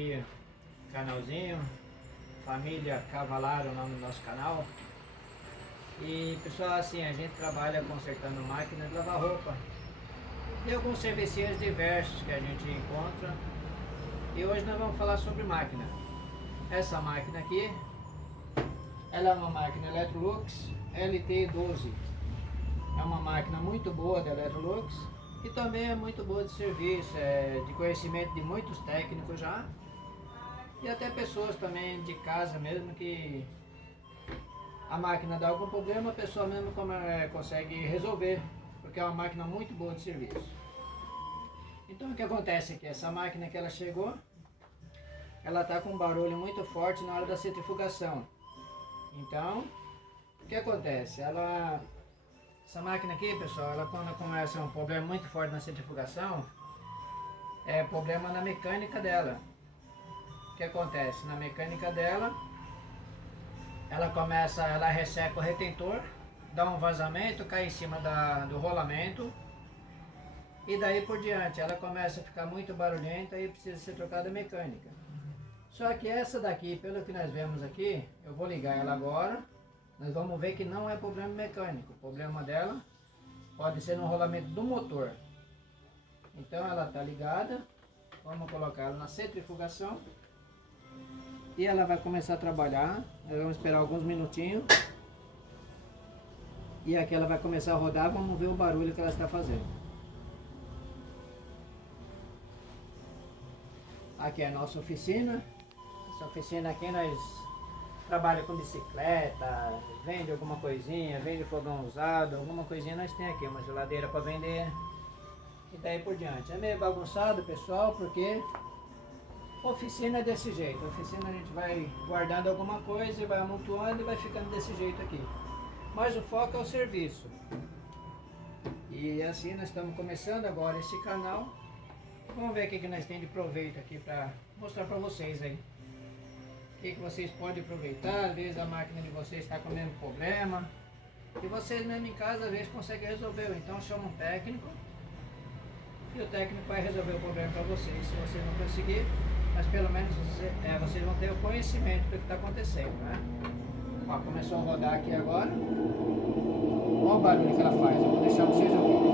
aqui canalzinho, família Cavalaro no nosso canal. E pessoal, assim, a gente trabalha consertando máquinas de lavar roupa. Tem alguns serviços diversos que a gente encontra. E hoje nós vamos falar sobre máquina. Essa máquina aqui, ela é uma máquina Electrolux LT12. É uma máquina muito boa da Electrolux e também é muito boa de serviço, de conhecimento de muitos técnicos já. E até pessoas também de casa mesmo que a máquina dá algum problema, a pessoa mesmo consegue resolver, porque é uma máquina muito boa de serviço. Então o que acontece aqui? Essa máquina que ela chegou, ela está com um barulho muito forte na hora da centrifugação. Então, o que acontece? Essa máquina aqui, pessoal, ela quando começa um problema muito forte na centrifugação, é problema na mecânica dela. O que acontece? Na mecânica dela, ela resseca o retentor, dá um vazamento, cai em cima do rolamento e daí por diante ela começa a ficar muito barulhenta e precisa ser trocada mecânica. Só que essa daqui, pelo que nós vemos aqui, eu vou ligar ela agora, nós vamos ver que não é problema mecânico, o problema dela pode ser no rolamento do motor. Então ela está ligada, vamos colocar ela na centrifugação. E ela vai começar a trabalhar, nós vamos esperar alguns minutinhos. E aqui ela vai começar a rodar, vamos ver o barulho que ela está fazendo. Aqui é a nossa oficina. Essa oficina aqui nós trabalhamos com bicicleta, vende alguma coisinha, vende fogão usado, alguma coisinha nós temos aqui, uma geladeira para vender. E daí por diante. É meio bagunçado, pessoal, porque oficina é desse jeito. Oficina a gente vai guardando alguma coisa e vai amontoando e vai ficando desse jeito aqui. Mas o foco é o serviço. E assim nós estamos começando agora esse canal. Vamos ver o que nós temos de proveito aqui para mostrar para vocês aí. O que vocês podem aproveitar. Às vezes a máquina de vocês está com o mesmo problema. E vocês mesmo em casa às vezes conseguem resolver. Então chama um técnico. E o técnico vai resolver o problema para vocês. Se vocês não conseguir, mas pelo menos vocês vão ter o conhecimento do que está acontecendo, né? Ó, começou a rodar aqui agora. Olha o barulho que ela faz, eu vou deixar vocês ouvirem.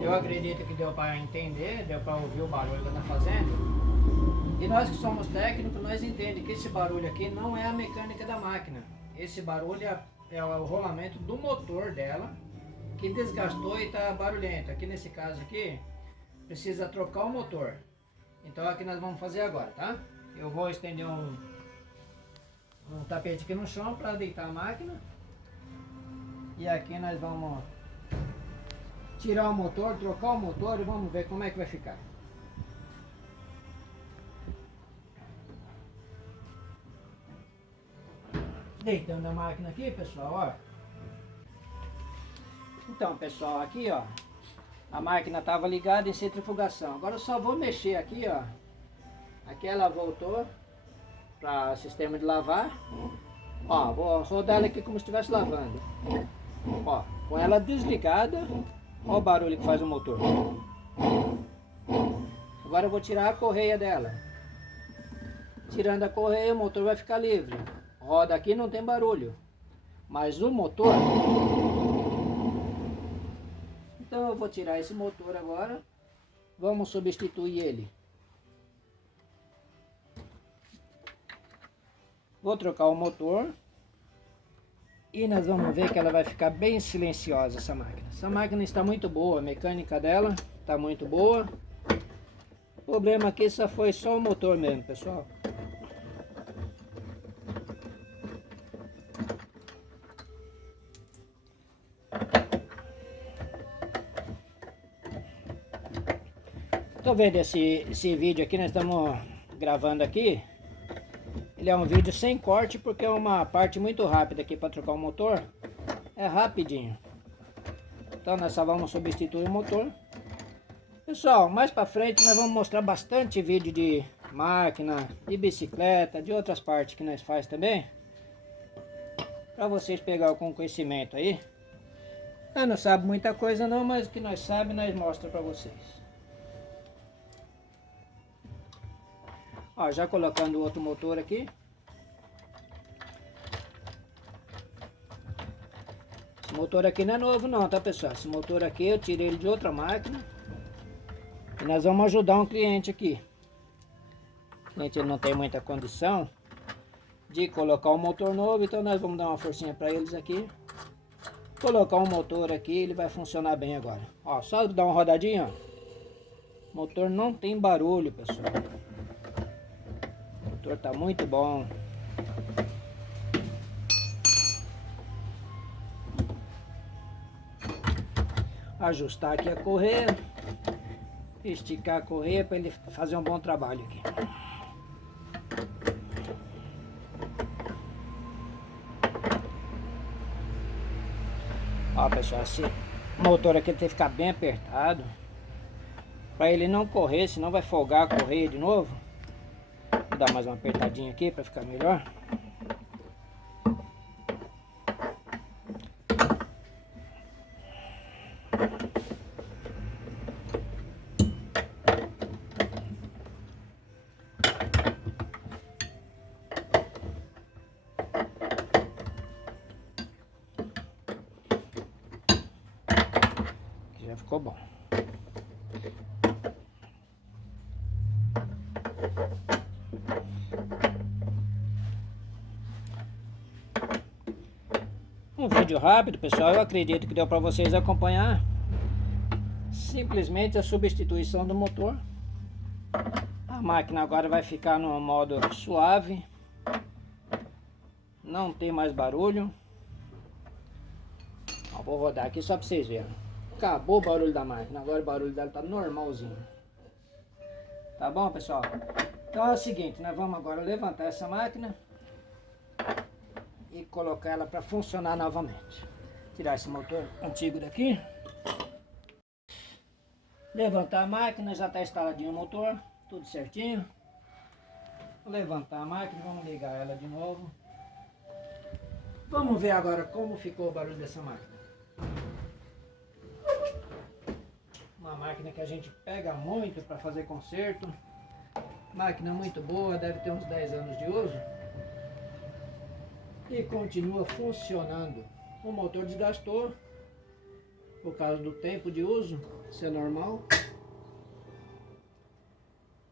Eu acredito que deu para entender, deu para ouvir o barulho que ela está fazendo. E nós que somos técnicos, nós entendemos que esse barulho aqui não é a mecânica da máquina. Esse barulho é o rolamento do motor dela, que desgastou e está barulhento. Aqui nesse caso aqui, precisa trocar o motor. Então é o que nós vamos fazer agora, tá? Eu vou estender um tapete aqui no chão para deitar a máquina. E aqui nós vamos tirar o motor, trocar o motor e vamos ver como é que vai ficar. Deitando a máquina aqui, pessoal, ó. Então, pessoal, aqui, ó, a máquina estava ligada em centrifugação. Agora eu só vou mexer aqui, ó. Aqui ela voltou para o sistema de lavar. Ó, vou rodar ela aqui como se estivesse lavando. Ó, com ela desligada. Olha o barulho que faz o motor. Agora eu vou tirar a correia dela. Tirando a correia, o motor vai ficar livre. Roda aqui, não tem barulho. Mas o motor... Então eu vou tirar esse motor agora. Vamos substituir ele. Vou trocar o motor. E nós vamos ver que ela vai ficar bem silenciosa, essa máquina. Essa máquina está muito boa, a mecânica dela está muito boa. O problema aqui só foi só o motor mesmo, pessoal. Tô vendo esse vídeo aqui, nós estamos gravando aqui. Ele é um vídeo sem corte porque é uma parte muito rápida aqui para trocar o motor. É rapidinho. Então nós só vamos substituir o motor. Pessoal, mais para frente nós vamos mostrar bastante vídeo de máquina, de bicicleta, de outras partes que nós faz também. Para vocês pegar com conhecimento aí. Nós não sabemos muita coisa não, mas o que nós sabemos nós mostramos para vocês. Ó, já colocando o outro motor aqui. Esse motor aqui não é novo não, tá pessoal? Esse motor aqui eu tirei ele de outra máquina. E nós vamos ajudar um cliente aqui. O cliente não tem muita condição de colocar um motor novo, então nós vamos dar uma forcinha para eles aqui. Colocar um motor aqui, ele vai funcionar bem agora. Ó, só dar uma rodadinha, ó. O motor não tem barulho, pessoal. O motor tá muito bom. Ajustar aqui a correia. Esticar a correia para ele fazer um bom trabalho aqui. Ó pessoal, esse motor aqui tem que ficar bem apertado para ele não correr, senão vai folgar a correia de novo. Vou dar mais uma apertadinha aqui para ficar melhor. Já ficou bom. Um vídeo rápido, pessoal. Eu acredito que deu para vocês acompanhar. Simplesmente a substituição do motor. A máquina agora vai ficar no modo suave. Não tem mais barulho. Ó, vou rodar aqui só para vocês verem. Acabou o barulho da máquina. Agora o barulho dela tá normalzinho. Tá bom, pessoal? Então é o seguinte, nós vamos agora levantar essa máquina e colocar ela para funcionar novamente. Tirar esse motor antigo daqui. Levantar a máquina, já está instaladinho o motor, tudo certinho. Vou levantar a máquina, vamos ligar ela de novo. Vamos ver agora como ficou o barulho dessa máquina. Uma máquina que a gente pega muito para fazer conserto. Máquina muito boa, deve ter uns 10 anos de uso. E continua funcionando. O motor desgastou por causa do tempo de uso, isso é normal.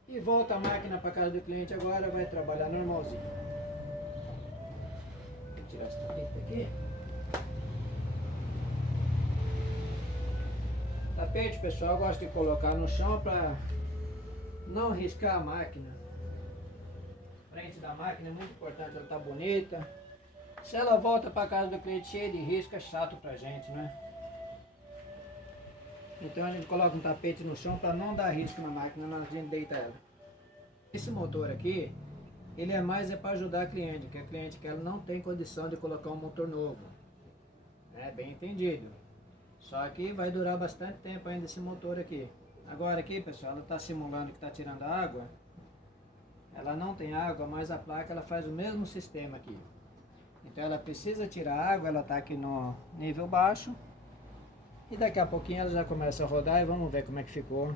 E volta a máquina para casa do cliente agora, vai trabalhar normalzinho. Vou tirar essa tapete aqui. Tapete, pessoal, eu gosto de colocar no chão para não riscar a máquina. A frente da máquina é muito importante, ela tá bonita. Se ela volta para casa do cliente cheia de risco, é chato pra gente, né? Então a gente coloca um tapete no chão para não dar risco na máquina na hora que a gente deita ela. Esse motor aqui, ele é mais para ajudar a cliente, que a cliente que ela não tem condição de colocar um motor novo. É bem entendido. Só que vai durar bastante tempo ainda esse motor aqui. Agora aqui, pessoal, ela está simulando que está tirando a água. Ela não tem água, mas a placa ela faz o mesmo sistema aqui. Então ela precisa tirar a água, ela está aqui no nível baixo. E daqui a pouquinho ela já começa a rodar e vamos ver como é que ficou.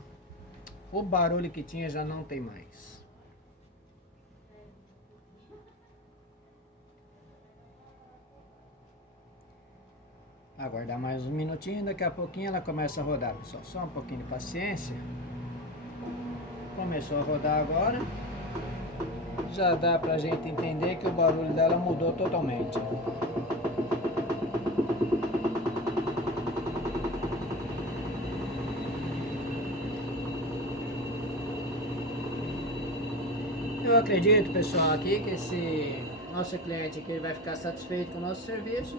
O barulho que tinha já não tem mais. Aguardar mais um minutinho, daqui a pouquinho ela começa a rodar, pessoal. Só um pouquinho de paciência. Começou a rodar agora. Já dá pra gente entender que o barulho dela mudou totalmente. Eu acredito, pessoal, aqui que esse nosso cliente aqui vai ficar satisfeito com o nosso serviço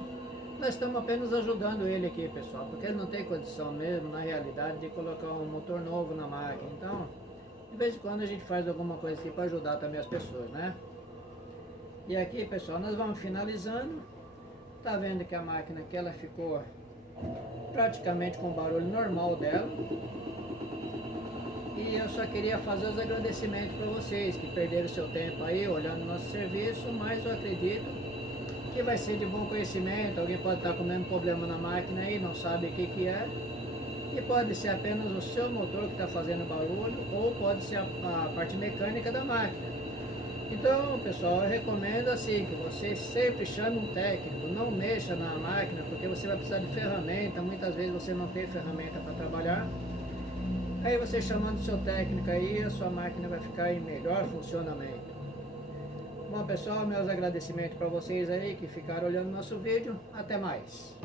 Nós estamos apenas ajudando ele aqui, pessoal, porque ele não tem condição mesmo, na realidade, de colocar um motor novo na máquina. Então, de vez em quando a gente faz alguma coisa assim para ajudar também as pessoas, né? E aqui, pessoal, nós vamos finalizando. Tá vendo que a máquina aqui, ela ficou praticamente com o barulho normal dela. E eu só queria fazer os agradecimentos para vocês que perderam seu tempo aí olhando nosso serviço, mas eu acredito que vai ser de bom conhecimento. Alguém pode estar com o mesmo problema na máquina aí, não sabe o que é, e pode ser apenas o seu motor que está fazendo barulho, ou pode ser a parte mecânica da máquina. Então, pessoal, eu recomendo assim, que você sempre chame um técnico, não mexa na máquina, porque você vai precisar de ferramenta, muitas vezes você não tem ferramenta para trabalhar. Aí você chamando o seu técnico aí, a sua máquina vai ficar em melhor funcionamento. Bom, pessoal, meus agradecimentos para vocês aí que ficaram olhando nosso vídeo. Até mais!